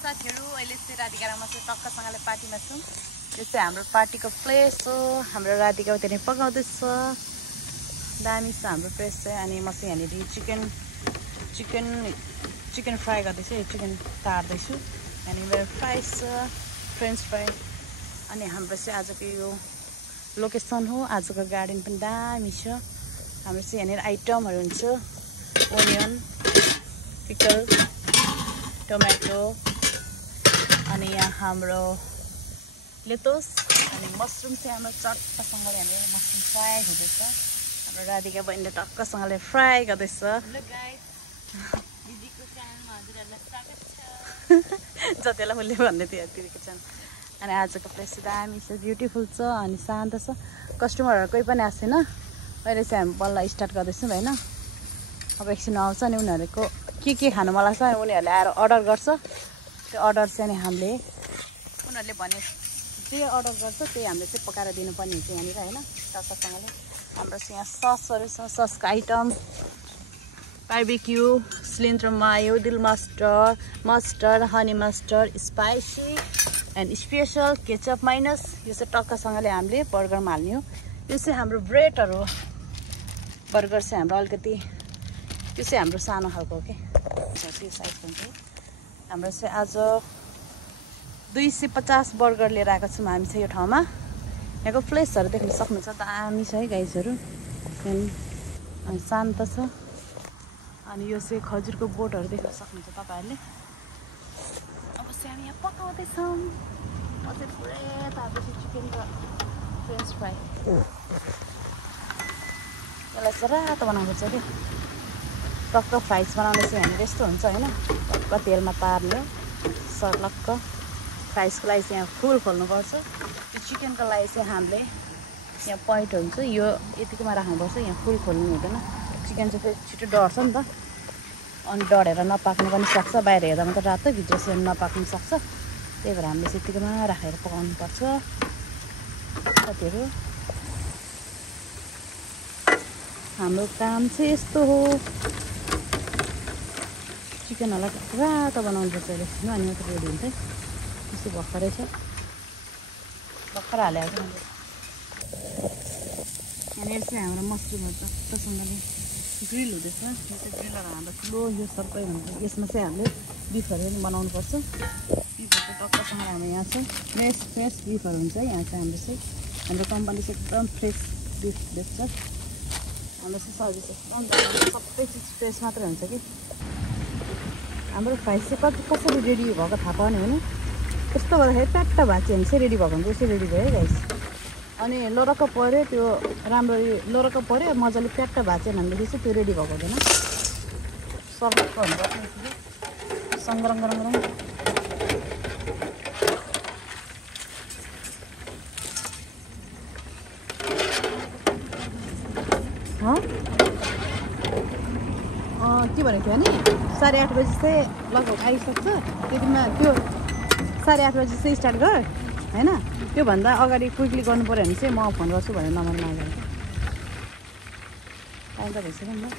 साथीहरु अहिले चाहिँ राधिकामा चाहिँ टक्कसँगले पार्टीमा छौं। यो चाहिँ हाम्रो पार्टीको प्लेस हो। हाम्रो राधिका उतै नै पकाउँदै छ। दामी छ हाम्रो प्लेस चाहिँ। अनि म चाहिँ यहाँनिर चिकन फ्राई गर्दै छु। चिकन तार्दै छु। अनि मेरो फ्राइज छ, फ्रेन्च फ्राई। अनि हाम्रो चाहिँ आजको यो लोकेसन हो। आजको गार्डन पनि दामी छ। हाम्रो चाहिँ यहाँनिर आइटमहरु हुन्छ ओनियन, पिकल, टोमेटो, अनि यहाँ हाम्रो लेटुस अनि मसरुम चाहिँ हाम्रो चट्टसँगले यहाँनिर मसरुम फ्राई हुँदैछ। हाम्रो राधिका बहिनीले टक्कसँगले फ्राई गर्दैछ। हेलो गाइस, दिदीको च्यानलमा हजुरहरुलाई स्वागत छ। जतिलाई मैले भन्दै थिएँ दिदीको च्यानल। अनि आजको प्लेस दामी छ, ब्युटिफुल छ अनि शान्त छ। कस्टमरहरु कोही पनि आएन। अहिले चाहिँ हामी बल्ल स्टार्ट गर्दैछौँ हैन। अब एकछिन आउँछ नि उनीहरुको के खानु मन लाग्छ उनीहरुले आएर अर्डर गर्छ। त्यो अर्डर चाहिँ नि हामीले उनीहरुले भने जे अर्डर गर्छ त्यही हामीले चाहिँ पकाएर दिनुपर्ने हुन्छ यहाँनिर हैन। टक्कसँगले हाम्रो चाहिँ यहाँ ससहरु छ, ससको item barbecue, cilantro mayo, dill mustard, honey mustard, spicy and special, ketchup minus. यो चाहिँ टक्कसँगले हामीले बर्गरमा हाल्ने हो। यो चाहिँ हाम्रो ब्रेडहरु हो। बर्गर चाहिँ हाम्रो अलिकति यो चाहिँ हाम्रो सानो खालको हो के यो साइजको हुन्छ। हाम्रो चाहिँ आज 250 बर्गर लिएर आएको छौँ हामी चाहिँ यो ठाउँमा। यहाँको प्लेसहरु देख्न सक्नुहुन्छ, दामी छ है गाइजहरु। अनि शान्त छ। अनि यो चाहिँ खजुरको बोटहरु देख्न सक्नुहुन्छ तपाईहरुले। अब चाहिँ हामी यहाँ पकाउँदै छौँ। म चाहिँ पुरै तार्दैछु चिकन र फ्रेन्च फ्राई। यसलाई चाहिँ रातो बनाउनुपर्छ के। टक्क फ्राइज बनाउने चाहिँ हामी यस्तो हुन्छ हैन। टक्क तेलमा तार्ने हो सर्लक्क। फ्राइजको लागि चाहिँ यहाँ फुल खोल्नुपर्छ। यो चिकनको लागि चाहिँ हामीले यहाँ पोइन्ट हुन्छ यो यतिकोमा राख्नुपर्छ। यहाँ फुल खोल्नु हुँदैन। चिकन चाहिँ फेरि छिटो डढ्छ नि त। अनि डढेर नपाक्नु पनि सक्छ। बाहिर हेर्दा मात्रै रातो, भित्र चाहिँ नपाक्नु सक्छ। त्यही भएर हामीले चाहिँ यतिकोमा राखेर पकाउनु पर्छ साथीहरु। हाम्रो काम चाहिँ यस्तो हो। चिकनहरुलाई रातो बनाउनुपर्छ एकछिन अनि मात्रै रेडी हुन्छ। त्यसो भर्खरै छ, भर्खर हालेको। यहाँनिर चाहिँ हाम्रो मसरुमहरु टक्कसँगले ग्रिल हुँदैछ। यो चाहिँ ग्रिलर हाम्रो ठुलो यो सबै हुन्छ। यसमा चाहिँ हामीले बिफहरु पनि बनाउनुपर्छ। बिफहरु टक्कसँग हाम्रो यहाँ चाहिँ फ्रेस बिफहरु हुन्छ। यहाँ चाहिँ हाम्रो कम्पनी चाहिँ एकदम फ्रेस बिफ बेच्छ। हाम्रो चाहिँ सर्भिस एकदम सबै चिज फ्रेस मात्रै हुन्छ कि। हाम्रो फ्राइज चाहिँ कसरी रेडी भएको थाहा पाउने भने यस्तो गर्दाखेरि ट्याट्ट भएको चाहिँ चाहिँ रेडी भएको हुन्छ। यसरी रेडी भयो है गाइस। अनि लरक्क पर्यो त्यो राम्ररी लरक्क पर्यो मजाले ट्याट्ट भएको चाहिँ हामीले चाहिँ त्यो रेडी भएको हुँदैन। सर्लक्क हुन्छ सङ्ग्रङ के भनेको थियो भने 8:30 बजी चाहिँ लगभग आइसक्छ। त्यतिमा त्यो 8:30 बजी चाहिँ स्टार्ट गर हैन। त्योभन्दा अगाडि क्विकली गर्नु पर्यो भने चाहिँ म फोन गर्छु भनेर नम्बर मागेँ। टाइम त भइसक्यो नि त।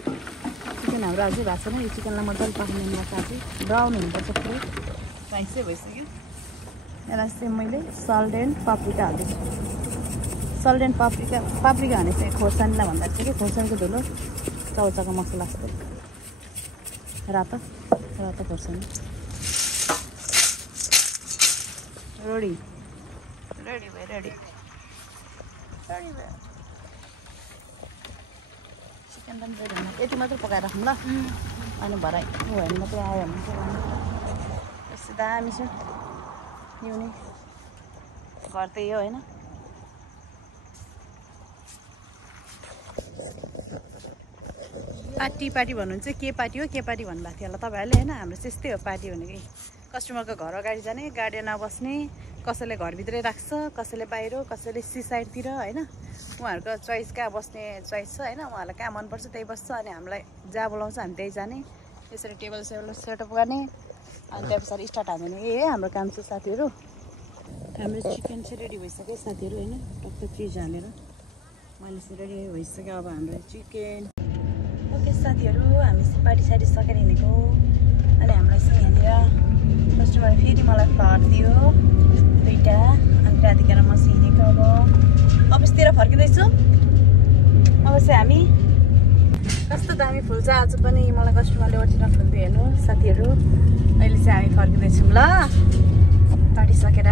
चिकन हाम्रो अझै भएको छैन। यो चिकनलाई मजाले पाक्नु मनलाग्छ। अझै ब्राउन हुनुपर्छ पुरै। फ्राई चाहिँ भइसक्यो। यसलाई चाहिँ मैले सल्ट एन्ड पाप्रिका हाल्दैछु। सल्ट एन्ड पाप्रिका भने चाहिँ खोर्सानीलाई भन्दा चाहिँ कि खोर्सानीको धुलो चौचाको मसला जस्तो रातो खोर्सानी। रेडी भयो। चिकन पनि रेडी हुनु यति मात्रै पकाएर राख्नु ल। अनि भरे भयो भने मात्रै आयो भने चाहिँ यस्तो दामी छ। यो नि घर त्यही हो हैन। पार्टी भन्नुहुन्छ के पार्टी हो के पार्टी भन्नुभएको थियो होला तपाईहरुले हैन। हाम्रो चाहिँ यस्तै हो पार्टी भनेकै। कस्टमरको घर अगाडि जाने, गाडीमा बस्ने, कसैले घरभित्रै राख्छ, कसैले बाहिर, कसैले सी साइडतिर हैन। उहाँहरुको चोइस कहाँ बस्ने चोइस छ हैन। उहाँहरुलाई कहाँ मन पर्छ त्यही बस्छ। अनि हामीलाई जहाँ बोलाउँछ हामी त्यही जाने। यसरी टेबल सेटअप गर्ने। अनि त्यसपछि स्टार्ट हाल्ने। हाम्रो काम छ साथीहरु। हाम्रो चिकन चाहिँ रेडी भइसक्यो साथीहरु हैन। टक्क चिज हालेर मैले चाहिँ रेडी भइसक्यो। अब हाम्रो चिकन ओके साथीहरु, हामी पार्टी सकेर हिँडेको। अनि हामीलाई चाहिँ यहाँनिर कस्टमर फेरि मलाई फ्लावर दियो 2टा अनि त्यहाँदेखि म हिँडेको अब अफिसतिर फर्किँदैछु। अब चाहिँ हामी कस्तो दामी फुल छ आज पनि मलाई कस्टमरले ओरिजिनल फुल दियो हेर्नु साथीहरू। अहिले चाहिँ हामी फर्किँदैछौँ ल पार्टी सकेर।